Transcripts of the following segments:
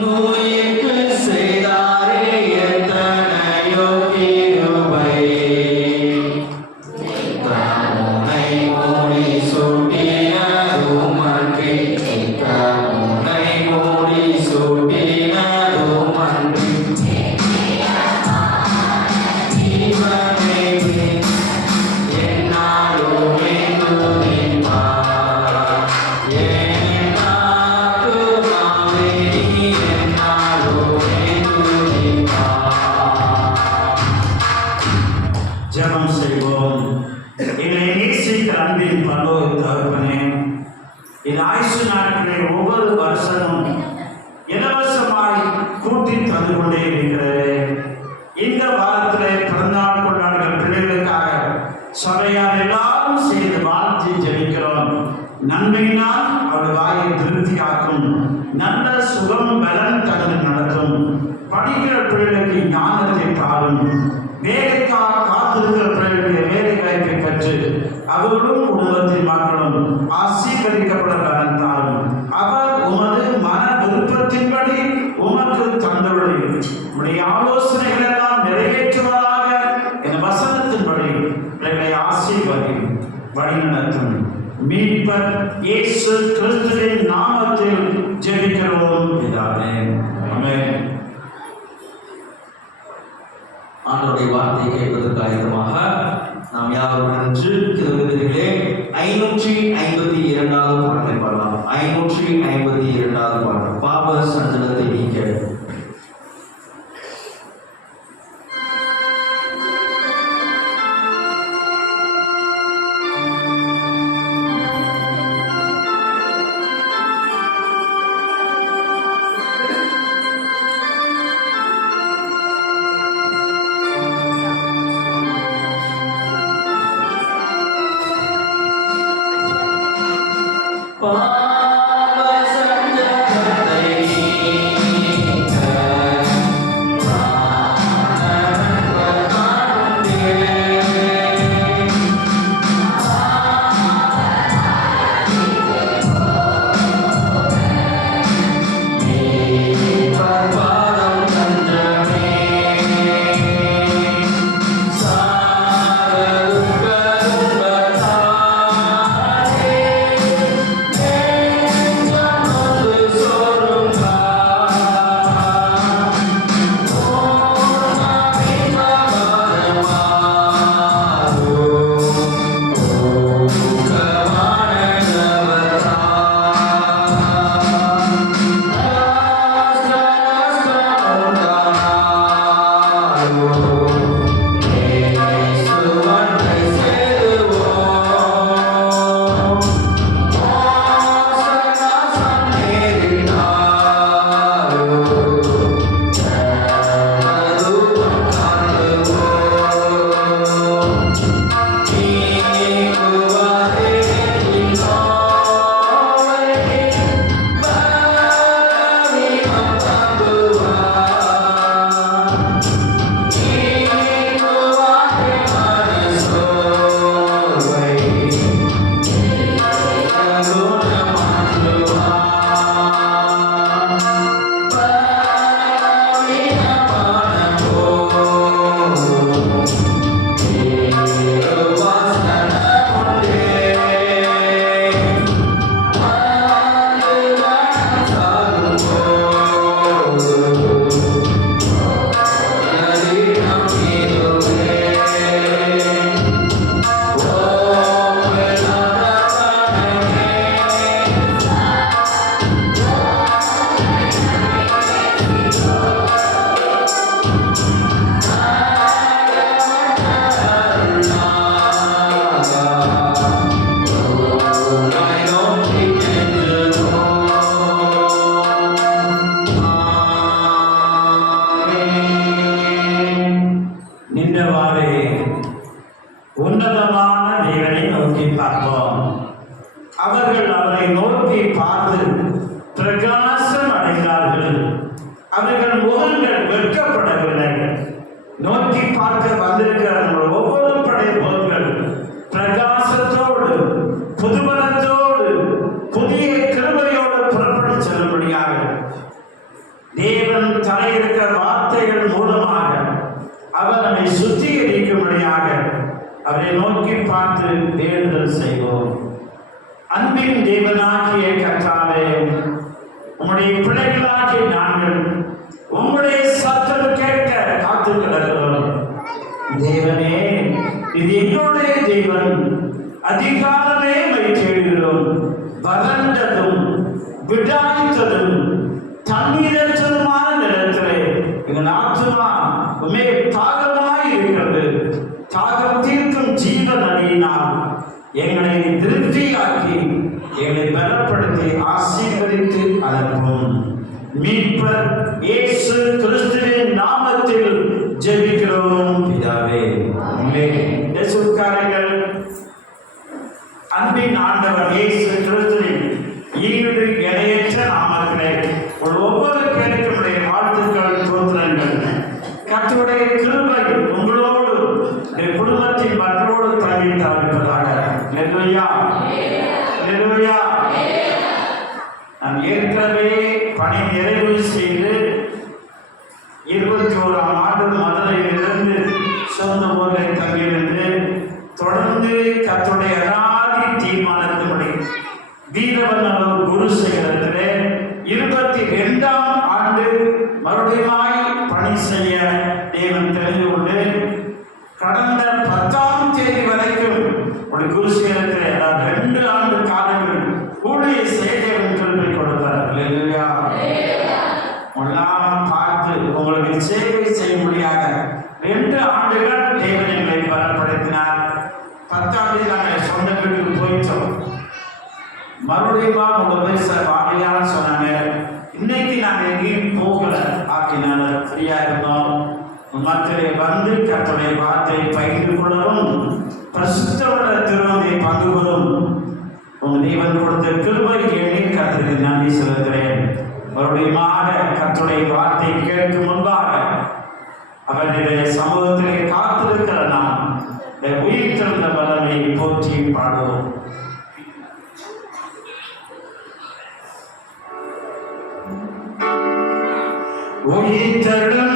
no நேசித்த அன்பின் பரலோக தகப்பனே என் ஆயுசு நாட்களில் ஒவ்வொரு வருஷமும் இலவசமாய் கூட்டி தந்து கொண்டே இருக்கிறது. இந்த வாரத்திலே பிறந்தநாள் கொண்டாடுகிற பிள்ளைகளுக்காக சபையார் எல்லாரும் செய்து வாழ்த்தி ஜெபிக்கிறோம். நன்மையினால் அவருடைய வாயை திருப்தியாக்கும் நல்ல சுகம் பலன் தந்து நடத்தும். படிக்கிற பிள்ளைகளுக்கு ஞானத்தை தாரும் வேலை காத்திருக்கிற பிள்ளைகளுடைய வேலை வாய்ப்பை பெற்று அவர்களும் குடும்பத்தின் மக்களும் ஆசீர்வதிக்கப்பட பலன் அவர் உமது மன விருப்பத்தின்படி உமக்கு தந்தவர்கள் உடைய ஆலோசனைகள் எல்லாம் நிறைவேற்றுவதாக என் வசனத்தின்படி. எங்களை ஆசீர்வதி வழிநடத்தும். மீட்பர் இயேசு கிறிஸ்துவின் நாமத்தில் ஜெபிக்கிறோம் பிதாவே. ஆமென். ஆண்டவருடைய வார்த்தையை கேட்பதற்கு ஆயுதமாக நாம் யாரும் நின்று திருவிதிகளே ஐநூற்றி ஐம்பத்தி இரண்டாவது பாடலை பாடலாம் ஐநூற்றி ஐம்பத்தி இரண்டாவது பாடல். பாப சஞ்சலத்தை அவரை நோக்கி பார்த்து வேண்டுதல் செய்வோம். அன்பின் தேவனாகிய கற்றாவே உம்முடைய பிள்ளைகளாகிய நாங்கள் உங்களுடைய சத்தம் கேட்க காத்து கிடக்கிறோம். தேவனே இது எங்களுடைய தெய்வன் அதிகாரமே வைத்தேடுகிறோம் வறண்டதும் விடாய்த்ததும் தண்ணீரற்றதுமான நிலத்திலே எங்கள் ஆத்துமா உமே ஆசீர்வதித்து அனுப்பும். மீட்பர் இயேசு கிறிஸ்துவின் நாமத்தில் ஜெபிக்கிறோம். கத்துடைய அனாதி தீர்மானத்தின்படி வீரவல்லவர் குரு சேகரத்திலே இருபத்தி ரெண்டாம் ஆண்டு மறுபடியுமாய் பணி செய்ய தேவன் தெரிந்து கொண்டு கடந்த பத்தாம் தேதி வரைக்கும் ஒரு குரு சேகரத்திலே ஆக்கினால ஃப்ரீயா இருந்தோம்? மக்களை வந்து கத்துடைய வார்த்தையை பகிர்ந்து கொள்ளவும் பிரசுத்தோட திருவதை பங்கு கொள்ளும் உங்கள் தேவன் கொடுத்த கிருபைக்கு எண்ணி கத்திற்கு நன்றி செலுத்துகிறேன். மறுபடியுமாக கத்துடைய வார்த்தை கேட்கும் முன்பாக அவருடைய சமூகத்திலே காத்திருக்கிற நாம் இந்த உயிர் திறந்த பாடுவோம். போற்றி பாடுவோம் உயிர்த்தெழுந்தாரே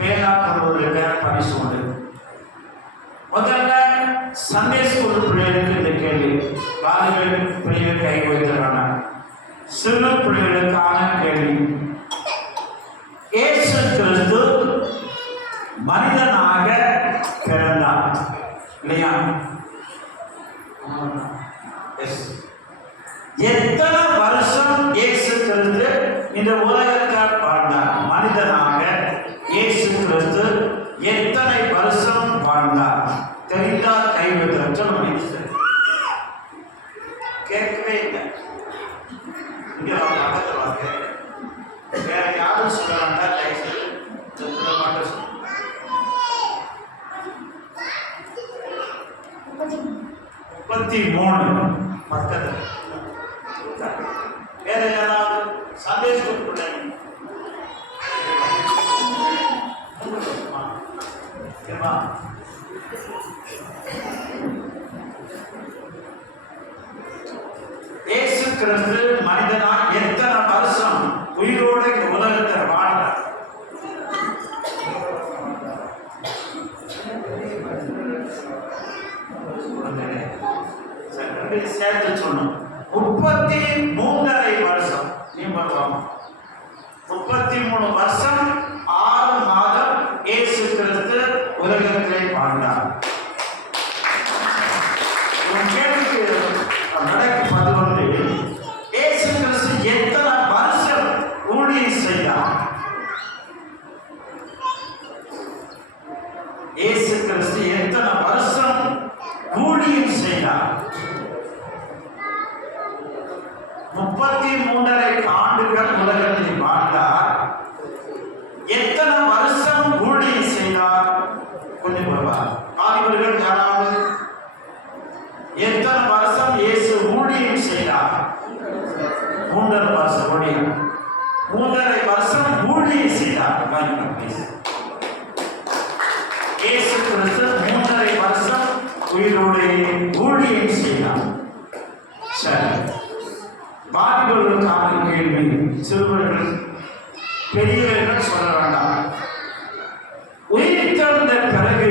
பேனா கொள்வதற்கு பரிசு உண்டு முதல்ல சண்டே ஸ்கூல் பிள்ளைகளுக்கு இந்த கேள்வி. வாலிபர் பிள்ளைகள் கை வைத்திருக்காங்க சிறு பிள்ளைகளுக்கான கேள்வி. ஏசு கிறிஸ்து மனிதனாக பிறந்தார். இல்லையா? எஸ் எத்தனை வருஷம் இயேசு கிறிஸ்து இந்த உலகத்தால் வாழ்ந்தார்? மனிதனாக இயேசு கிறிஸ்து எத்தனை வருஷம் வாழ்ந்தார்? தெரிந்தால் கைவிட்டார் சொல்லுங்க சார் கேட்கவே இல்லை. இங்க வாங்க, பக்கத்துல வேற யாரும் சொல்ல வேண்டாம் தயவுசெய்து சொல்ல முப்பத்தி மூணு பக்கத்துல. இயேசு கிறிஸ்து மனிதனா எத்தனை வருஷம் உயிரோட இந்த உலகத்தில் வாழ்ந்தார்? சேர்த்து சொன்னோம் முப்பத்தி மூன்றரை வருஷம். நீ பண்ணுவாங்க முப்பத்தி மூணு வருஷம் முப்பத்தி மூன்றரை ஆண்டுகள் உலகத்தில் வாழ்ந்தார். எத்தனை வருஷம் ஊழியம் செய்தார்? கொஞ்சம் வருவார் ஆதிபர்கள் யாராவது? எத்தனை வருஷம் இயேசு ஊழியம் செய்தார்? மூன்றரை வருஷம் ஊழியம் மூன்றரை வருஷம் ஊழியம் செய்தார். வாங்கிக்கோ, please. இயேசு கிறிஸ்து மூன்றரை வருஷம் உயிரோடு ஊழியம் செய்தார் சரி வாலிபர்களுக்கான கேள்வி சிறுவர்கள் பெரியவர்கள் சொல்ல வேண்டாம் உயிர் தெழுந்த பிறகு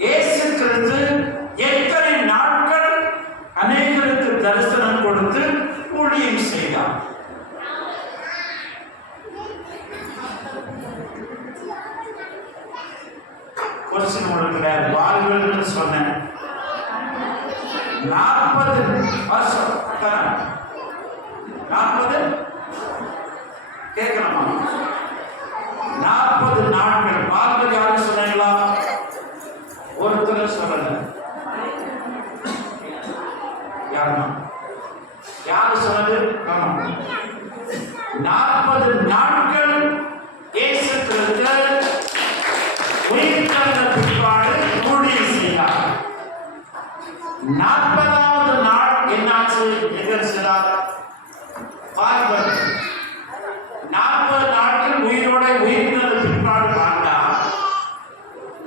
இயேசு கிறிஸ்து எத்தனை நாட்கள் அநேகருக்கு தரிசனம் கொடுத்து ஊழியம் செய்தார் கொஸ்டின் உங்களுக்கு வாலிபர்கள் சொன்னேன் நாற்பது வருஷம் தானே? நாற்பது கேட்கணுமா நாற்பது நாட்கள் வாழ்க்கை யாரும் சொன்னீங்களா ஒருத்தர் சொல்லல யாருமா யாரு சொன்னது ஆமா நாற்பது நாட்கள் இயேசு கிறிஸ்து உயிர் தந்த பிற்பாடு ஊழியம் செய்தார் நாற்பதாவது நாள் என்னாச்சு நிகழ்ச்சிதார் பார்ப்பது நாற்பது நாட்கள் உயிரோட உயிர்த்தது பிற்பாடு வாழ்ந்தார்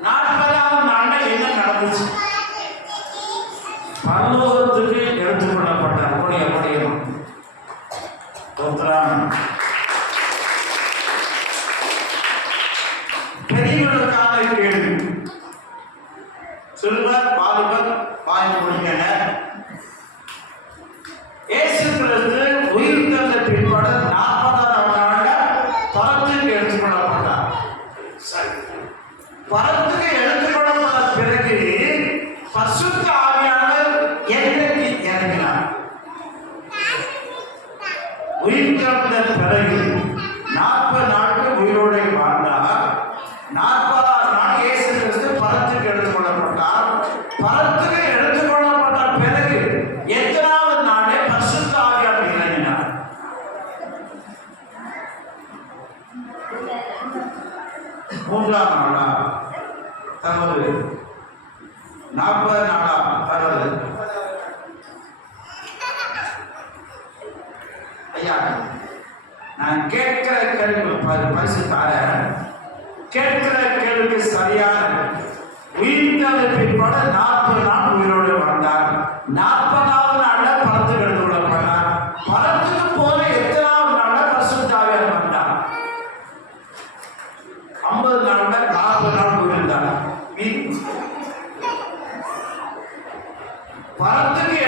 நாற்பதாவது நாள்ல என்ன நடந்துச்சு பரலோகத்துக்கு எடுத்துக் கொள்ளப்பட்டார் முடிய முடியும் தோத்ரான் பெரியவர்களுக்கான கேள்வி பாலுடன் வாலிபர் வாய் இயேசு கிறிஸ்து உயிர் தந்த பின்பட மூன்றாம் நாளா? தனது நாற்பது நாளா? தனது ஐயா நான் கேட்கிற கேள்வி பரிசு பாரு கேட்கிற கேள்விக்கு சரியான உயிர் பின்பட நாற்பது நாள் உயிரோடு வந்தார் நாற்பது வரத்துக்கு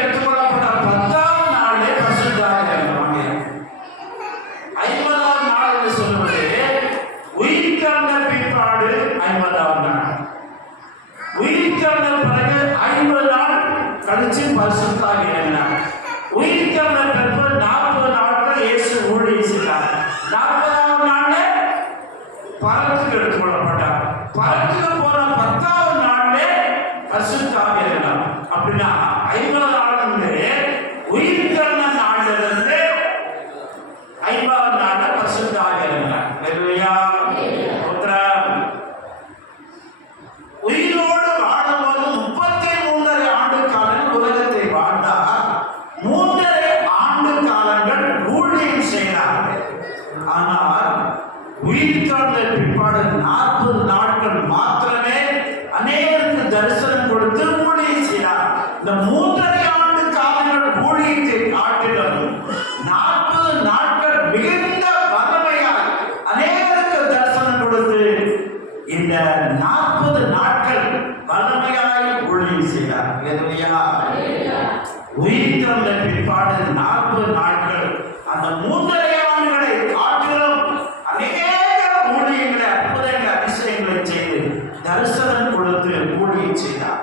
உள்ள பிற்பாடு நாற்பது நாட்கள். அந்த மூந்தரையான்களை ஆட்களும் அநேக ஊழியங்களை அற்புதங்களை அதிசயங்களை செய்து தரிசனம் கொடுத்து ஊழியம் செய்தார்.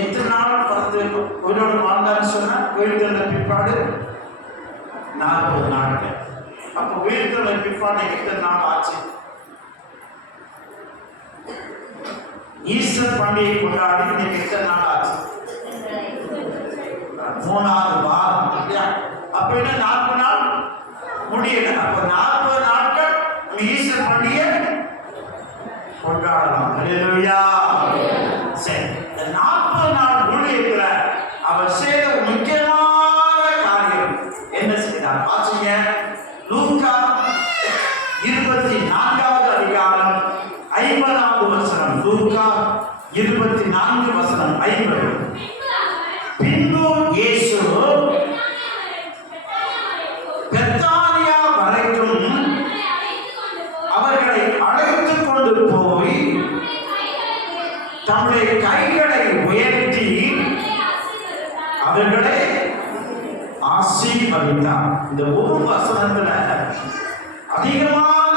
எத்தனை நாள் பத்து உயிரோடு வாழ்ந்தான்னு சொன்னா உயிர்த்தெழுந்த பிற்பாடு நாற்பது நாட்கள். அப்ப உயிர்த்தெழுந்த பிற்பாடு எத்தனை நாள் ஆச்சு? ஈஸ்டர் பண்டிகை கொண்டாடி இன்னைக்கு எத்தனை நாள் மூணாறு வாரம் இல்லையா அப்படின்னா நாற்பது நாள்? முடியல. அப்போ நாற்பது நாட்கள் ஈஸ்வர் பண்டிகை கொண்டாடலாம் ஆசீர்வதித்தார். இந்த ஒரு வசனத்துல அதிகமான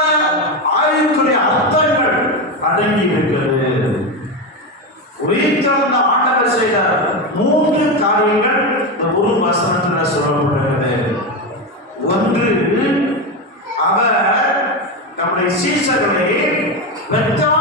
ஆயுதத்துடைய அர்த்தங்கள் அடங்கி இருக்கிறது. உயிர்த்தெழுந்த ஆண்டவர் செய்த மூன்று காரியங்கள் இந்த ஒரு வசனத்துல சொல்லப்படுகிறது ஒன்று அவர் நம்முடைய சீசர்களை பெற்ற